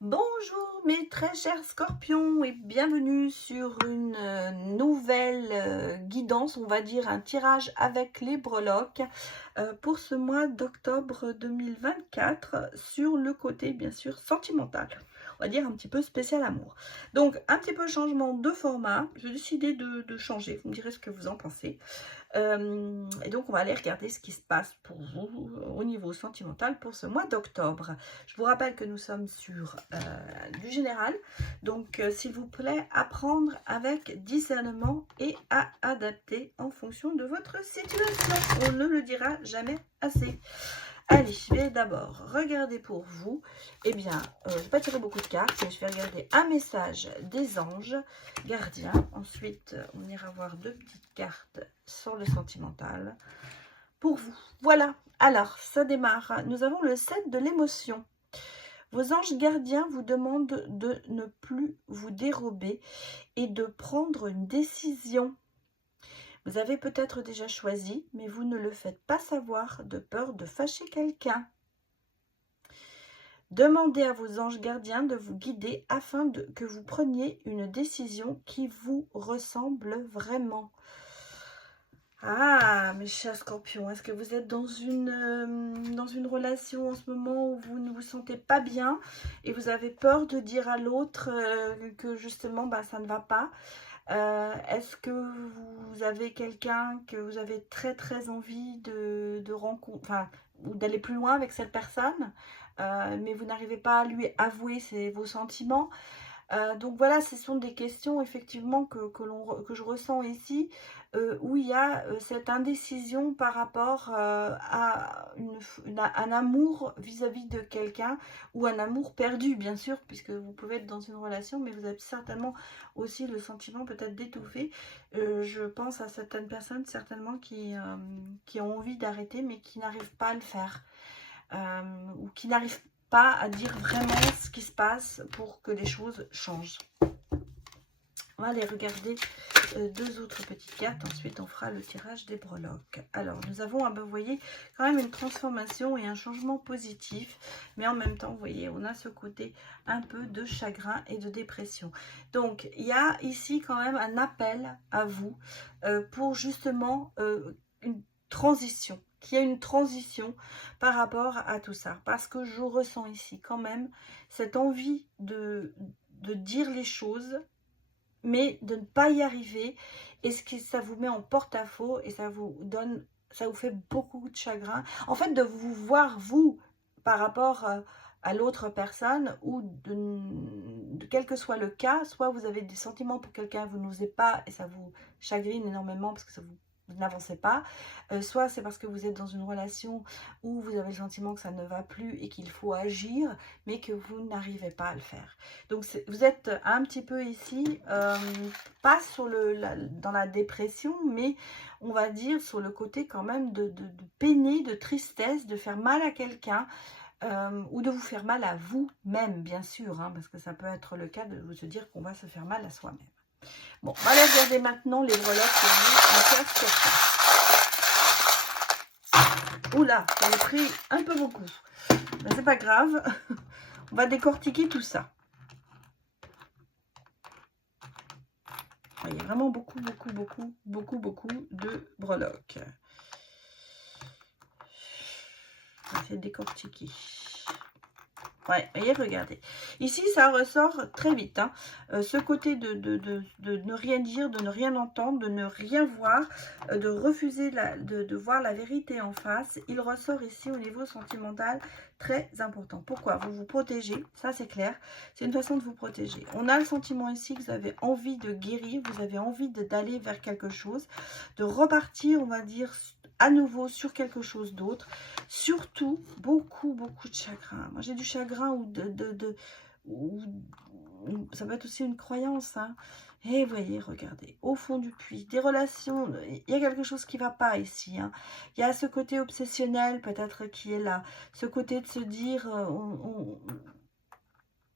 Bonjour mes très chers scorpions et bienvenue sur une nouvelle guidance, on va dire un tirage avec les breloques pour ce mois d'octobre 2024 sur le côté bien sûr sentimental, on va dire un petit peu spécial amour. Donc un petit peu changement de format, j'ai décidé de changer, vous me direz ce que vous en pensez. Et donc, on va aller regarder ce qui se passe pour vous au niveau sentimental pour ce mois d'octobre. Je vous rappelle que nous sommes sur du général. Donc, s'il vous plaît, apprendre avec discernement et à adapter en fonction de votre situation. On ne le dira jamais assez. Allez, je vais d'abord regarder pour vous. Eh bien, je ne vais pas tirer beaucoup de cartes, mais je vais regarder un message des anges gardiens. Ensuite, on ira voir deux petites cartes sur le sentimental pour vous. Voilà, alors, ça démarre. Nous avons le 7 de l'émotion. Vos anges gardiens vous demandent de ne plus vous dérober et de prendre une décision. Vous avez peut-être déjà choisi, mais vous ne le faites pas savoir de peur de fâcher quelqu'un. Demandez à vos anges gardiens de vous guider afin que vous preniez une décision qui vous ressemble vraiment. Ah, mes chers scorpions, est-ce que vous êtes dans une relation en ce moment où vous ne vous sentez pas bien et vous avez peur de dire à l'autre que justement ça ne va pas? Est-ce que vous avez quelqu'un que vous avez très très envie de rencontrer, enfin, ou d'aller plus loin avec cette personne, mais vous n'arrivez pas à lui avouer vos sentiments? Donc voilà, ce sont des questions effectivement que je ressens ici, où il y a cette indécision par rapport à un amour vis-à-vis de quelqu'un, ou un amour perdu bien sûr, puisque vous pouvez être dans une relation, mais vous avez certainement aussi le sentiment peut-être d'étouffer. Je pense à certaines personnes certainement qui ont envie d'arrêter, mais qui n'arrivent pas à le faire. Ou qui n'arrivent pas à dire vraiment ce qui se passe pour que les choses changent. On va aller regarder deux autres petites cartes. Ensuite, on fera le tirage des breloques. Alors, nous avons, vous voyez, quand même une transformation et un changement positif. Mais en même temps, vous voyez, on a ce côté un peu de chagrin et de dépression. Donc, il y a ici quand même un appel à vous pour justement une transition. Qu'il y a une transition par rapport à tout ça. Parce que je ressens ici quand même cette envie de dire les choses, mais de ne pas y arriver, et ça vous met en porte-à-faux et ça vous fait beaucoup de chagrin. En fait, de vous voir, vous, par rapport à l'autre personne, ou quel que soit le cas, soit vous avez des sentiments pour quelqu'un, vous n'osez pas, et ça vous chagrine énormément parce que vous n'avancez pas, soit c'est parce que vous êtes dans une relation où vous avez le sentiment que ça ne va plus et qu'il faut agir, mais que vous n'arrivez pas à le faire. Donc vous êtes un petit peu ici, pas sur dans la dépression, mais on va dire sur le côté quand même de peiner, de tristesse, de faire mal à quelqu'un, ou de vous faire mal à vous-même, bien sûr, hein, parce que ça peut être le cas de se dire qu'on va se faire mal à soi-même. Bon, on va aller regarder maintenant les breloques pour vous, en faire. Oula, j'en ai pris un peu beaucoup. Mais c'est pas grave, on va décortiquer tout ça. Il y a vraiment beaucoup de breloques. On va essayer de décortiquer. Ouais, voyez, regardez. Ici, ça ressort très vite. Hein. Ce côté de ne rien dire, de ne rien entendre, de ne rien voir, de refuser de voir la vérité en face, il ressort ici au niveau sentimental très important. Pourquoi? Vous vous protégez, ça c'est clair. C'est une façon de vous protéger. On a le sentiment ici que vous avez envie de guérir, vous avez envie d'aller vers quelque chose, de repartir, on va dire, à nouveau sur quelque chose d'autre. Surtout, beaucoup de chagrin. Moi, j'ai du chagrin ou ça peut être aussi une croyance. Hein. Et vous voyez, regardez, au fond du puits, des relations, il y a quelque chose qui ne va pas ici. Hein. Il y a ce côté obsessionnel peut-être qui est là. Ce côté de se dire,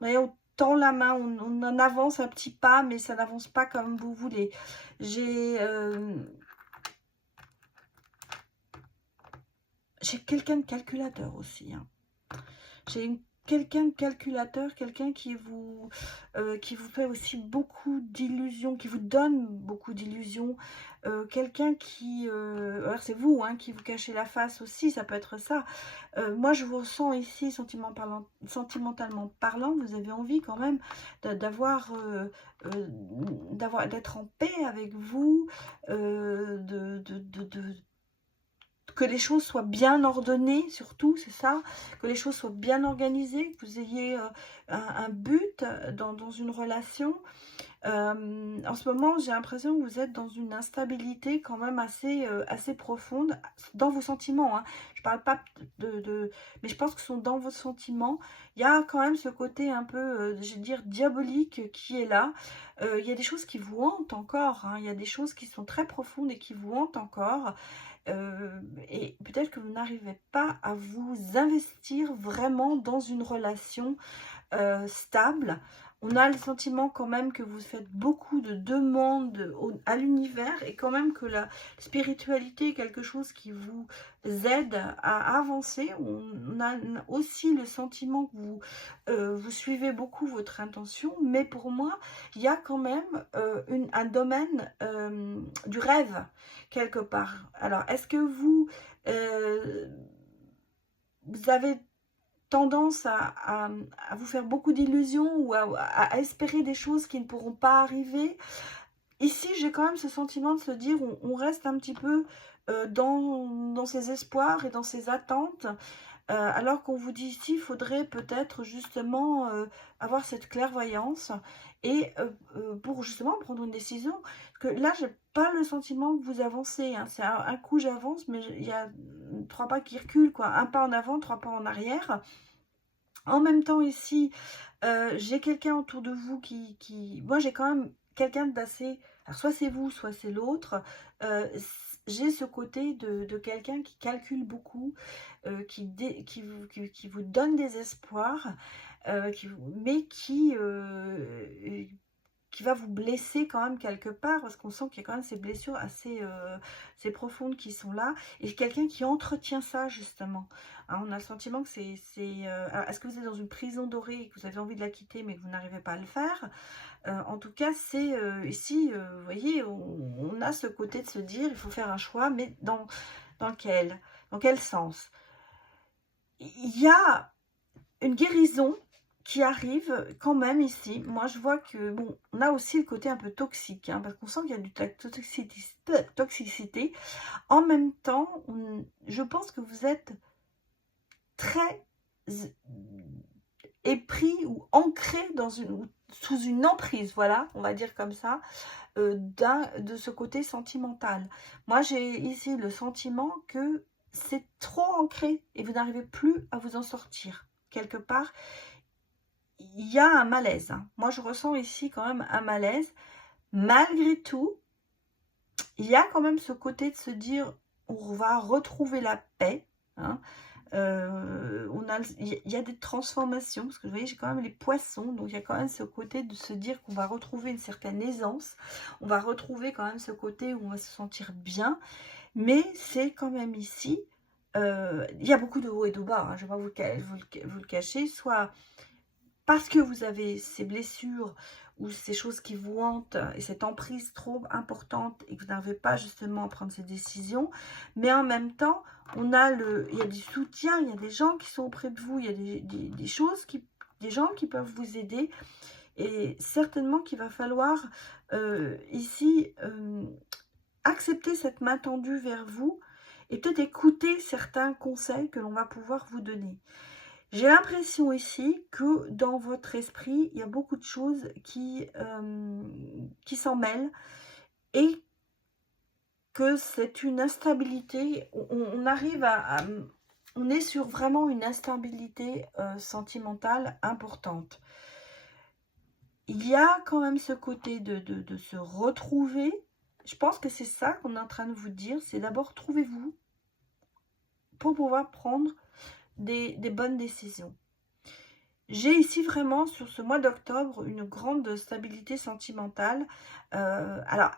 on tend la main, on en avance un petit pas, mais ça n'avance pas comme vous voulez. J'ai quelqu'un de calculateur aussi. Hein. J'ai quelqu'un de calculateur, quelqu'un qui vous fait aussi beaucoup d'illusions, qui vous donne beaucoup d'illusions, quelqu'un qui... alors c'est vous hein, qui vous cachez la face aussi, ça peut être ça. Moi je vous ressens ici, sentimentalement parlant, vous avez envie quand même d'être en paix avec vous, que les choses soient bien ordonnées, surtout, c'est ça, que les choses soient bien organisées, que vous ayez un but dans une relation. En ce moment, j'ai l'impression que vous êtes dans une instabilité quand même assez profonde dans vos sentiments. Hein. Je parle pas mais je pense que ce sont dans vos sentiments. Il y a quand même ce côté un peu, je vais dire, diabolique qui est là. Il y a des choses qui vous hantent encore. Hein. Il y a des choses qui sont très profondes et qui vous hantent encore. Et peut-être que vous n'arrivez pas à vous investir vraiment dans une relation stable. On a le sentiment quand même que vous faites beaucoup de demandes à l'univers et quand même que la spiritualité est quelque chose qui vous aide à avancer. On a aussi le sentiment que vous suivez beaucoup votre intention, mais pour moi, il y a quand même un domaine du rêve quelque part. Alors, est-ce que vous avez tendance à vous faire beaucoup d'illusions ou à espérer des choses qui ne pourront pas arriver? Ici, j'ai quand même ce sentiment de se dire, on reste un petit peu dans ses espoirs et dans ses attentes, alors qu'on vous dit ici, il faudrait peut-être justement avoir cette clairvoyance et pour justement prendre une décision. Que là, j'ai pas le sentiment que vous avancez. Hein. C'est un coup, j'avance, mais il y a 3 pas qui reculent, quoi. Un pas en avant, 3 pas en arrière. En même temps, ici, j'ai quelqu'un autour de vous qui... Moi, j'ai quand même quelqu'un d'assez... Alors, soit c'est vous, soit c'est l'autre. J'ai ce côté de quelqu'un qui calcule beaucoup, qui vous donne des espoirs, mais qui va vous blesser quand même quelque part, parce qu'on sent qu'il y a quand même ces blessures assez profondes qui sont là, et quelqu'un qui entretient ça justement. Hein, on a le sentiment que c'est... est-ce que vous êtes dans une prison dorée et que vous avez envie de la quitter mais que vous n'arrivez pas à le faire? En tout cas, c'est ici, vous voyez, on a ce côté de se dire, il faut faire un choix, mais dans quel sens? Il y a une guérison qui arrive quand même ici. Moi, je vois que, bon, on a aussi le côté un peu toxique, hein, parce qu'on sent qu'il y a de la toxicité. En même temps, je pense que vous êtes très épris ou ancré sous une emprise, voilà, on va dire comme ça, de ce côté sentimental. Moi, j'ai ici le sentiment que c'est trop ancré et vous n'arrivez plus à vous en sortir. Quelque part, il y a un malaise. Hein. Moi, je ressens ici quand même un malaise. Malgré tout, il y a quand même ce côté de se dire, on va retrouver la paix. Hein. Il y a des transformations, parce que vous voyez, j'ai quand même les poissons, donc il y a quand même ce côté de se dire qu'on va retrouver une certaine aisance, on va retrouver quand même ce côté où on va se sentir bien, mais c'est quand même ici, il y a beaucoup de hauts et de bas, hein, je ne vais pas vous le cacher, soit parce que vous avez ces blessures ou ces choses qui vous hantent et cette emprise trop importante et que vous n'arrivez pas justement à prendre ces décisions, mais en même temps, il y a du soutien, il y a des gens qui sont auprès de vous, il y a des gens qui peuvent vous aider et certainement qu'il va falloir ici accepter cette main tendue vers vous et peut-être écouter certains conseils que l'on va pouvoir vous donner. J'ai l'impression ici que dans votre esprit, il y a beaucoup de choses qui s'en mêlent et que c'est une instabilité. On arrive on est sur vraiment une instabilité sentimentale importante. Il y a quand même ce côté de se retrouver. Je pense que c'est ça qu'on est en train de vous dire. C'est d'abord trouvez-vous pour pouvoir prendre des bonnes décisions. J'ai ici vraiment sur ce mois d'octobre une grande stabilité sentimentale. Alors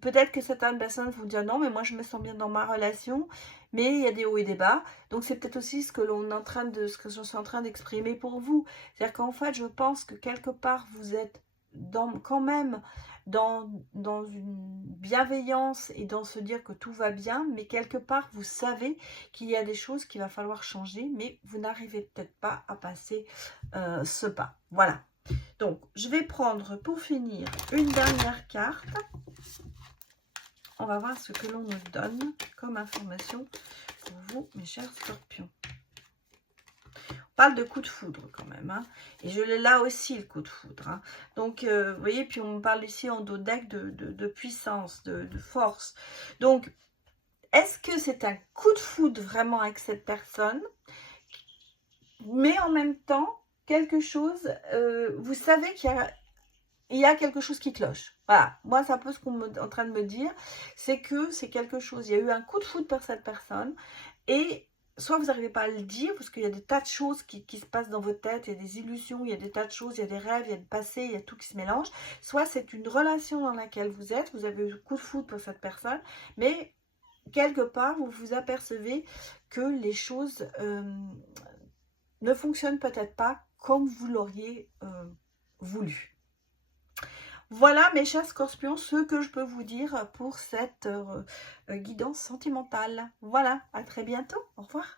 peut-être que certaines personnes vont dire non, mais moi je me sens bien dans ma relation, mais il y a des hauts et des bas. Donc c'est peut-être aussi ce que ce que je suis en train d'exprimer pour vous. C'est-à-dire qu'en fait, je pense que quelque part vous êtes quand même dans une bienveillance et dans se dire que tout va bien, mais quelque part vous savez qu'il y a des choses qu'il va falloir changer, mais vous n'arrivez peut-être pas à passer ce pas. Voilà. Donc, je vais prendre pour finir une dernière carte. On va voir ce que l'on nous donne comme information pour vous, mes chers scorpions. On parle de coup de foudre quand même. Hein. Et je l'ai là aussi, le coup de foudre. Hein. Donc, vous voyez, puis on parle ici en dos deck de puissance, de force. Donc, est-ce que c'est un coup de foudre vraiment avec cette personne? Mais en même temps, quelque chose, vous savez qu'il y a quelque chose qui cloche. Voilà, moi c'est un peu ce qu'on est en train de me dire, c'est que c'est quelque chose, il y a eu un coup de foudre par cette personne, et soit vous n'arrivez pas à le dire, parce qu'il y a des tas de choses qui se passent dans votre tête, il y a des illusions, il y a des tas de choses, il y a des rêves, il y a le passé, il y a tout qui se mélange, soit c'est une relation dans laquelle vous êtes, vous avez eu un coup de foudre pour cette personne, mais quelque part vous vous apercevez que les choses ne fonctionne peut-être pas comme vous l'auriez voulu. Voilà mes chers scorpions, ce que je peux vous dire pour cette guidance sentimentale. Voilà, à très bientôt, au revoir.